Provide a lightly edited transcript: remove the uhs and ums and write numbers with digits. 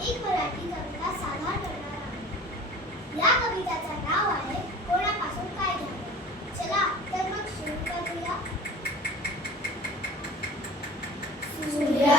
एक मराठी कविता सादर करणार आहे। या कविताचं नाव आहे कोणापासून काय घ्यावे। चला तर मग सुरू करूया। सूर्या